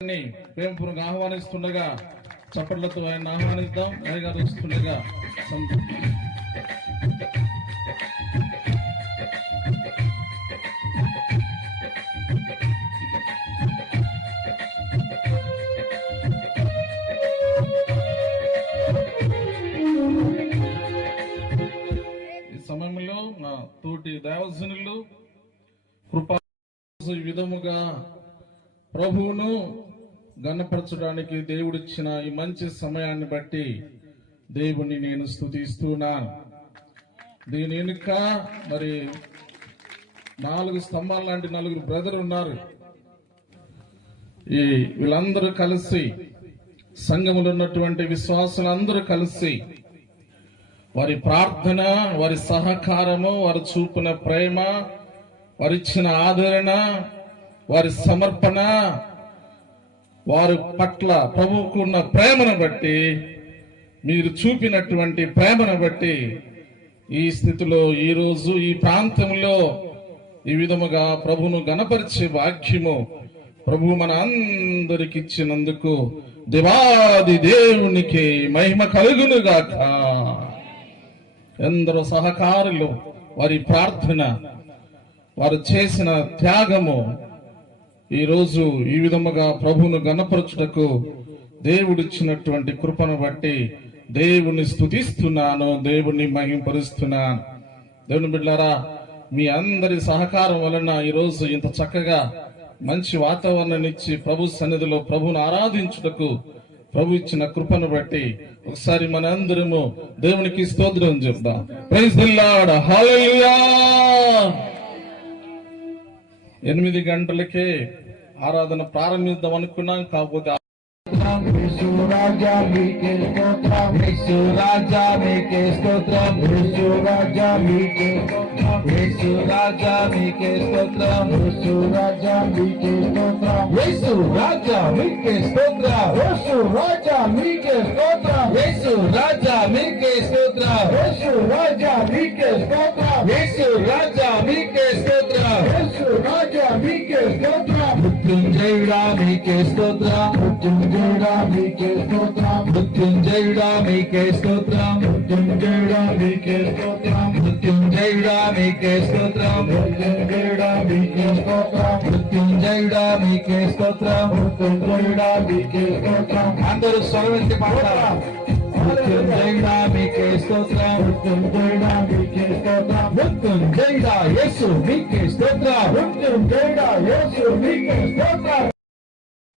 ప్రేమపూర్వకంగా ఆహ్వానిస్తుండగా చప్పట్లతో ఆయన ఆహ్వానిద్దాం. అయ్యగారు వస్తుండగా ఈ సమయంలో నా తోటి దేవజనులు కృపా ఈ విధముగా ప్రభువును గణపరచడానికి దేవుడిచ్చిన ఈ మంచి సమయాన్ని బట్టి దేవుని నేను స్తుతిస్తున్నాను. దీని వెనుక మరి 4 స్తంభాలు లాంటి 4 బ్రదర్ ఉన్నారు. ఈ వీళ్ళందరూ కలిసి సంఘములో ఉన్నటువంటి విశ్వాసులందరూ కలిసి వారి ప్రార్థన, వారి సహకారము, వారు చూపిన ప్రేమ, వారిచ్చిన ఆదరణ, వారి సమర్పణ, వారి పట్ల ప్రభువుకున్న ప్రేమను బట్టి, మీరు చూపినటువంటి ప్రేమను బట్టి ఈ స్థితిలో ఈరోజు ఈ ప్రాంతంలో ఈ విధముగా ప్రభువును గణపరిచే వాక్యము ప్రభు మన అందరికి ఇచ్చినందుకు దేవాది దేవునికి మహిమ కలుగునుగాక. ఎందరో సహకారులు, వారి ప్రార్థన, వారు చేసిన త్యాగము ఈరోజు ఈ విధముగా ప్రభువును గణపరచుటకు దేవుడిచ్చినటువంటి కృపను బట్టి దేవుని స్తుతిస్తున్నాను, దేవుని మహింపరుస్తున్నాను. దేవుని బిడ్డలారా, మీ అందరి సహకారం వలన ఈరోజు ఇంత చక్కగా మంచి వాతావరణాన్ని ఇచ్చి ప్రభు సన్నిధిలో ప్రభువును ఆరాధించుటకు ప్రభు ఇచ్చిన కృపను బట్టి ఒకసారి మన అందరము దేవునికి స్తోత్రం చెప్దాం. ప్రైజ్ ది లార్డ్, హల్లెలూయా. 8 గంటలకే ఆరాధన ప్రారంభిద్దాం అనుకున్నాం. కాకపోతే యేసు రాజా మీకే స్తోత్రం, యేసు రాజా మీకే స్తోత్రం, యేసు రాజా మీకే స్తోత్రం, యేసు రాజా మీకే స్తోత్రం, యేసు రాజా మీకే స్తోత్రం, యేసు రాజా మీకే స్తోత్రం, యేసు రాజా మీకే స్తోత్రం, యేసు రాజా మీకే స్తోత్రం, యేసు రాజా మీకే స్తోత్రం, యేసు రాజా మీకే స్తోత్రం, యేసు రాజా మీకే స్తోత్రం, మృత్యుంజయుడా మీకే స్తోత్రం, మృత్యుంజయుడా మీకే స్తోత్రం, మృత్యుంజయుడా మీకే స్తోత్రం, మృత్యుంజయుడా మీకే స్తోత్రం, మృత్యుంజయుడా మీకే స్తోత్రం, మృత్యుంజయుడా మీకే స్తోత్రం, మృత్యుంజయుడా మీకే స్తోత్రం, మృత్యుంజయుడా మీకే స్తోత్రం. అందరూ స్వరమెత్తి పాడతాం. మృత్యుంజయుడా మీకే స్తోత్రం, మృత్యుంజయుడా మీకే స్తోత్రం, మృత్యుంజయుడా యేసు మీకే స్తోత్రం, మృత్యుంజయుడా యేసు మీకే స్తోత్రం.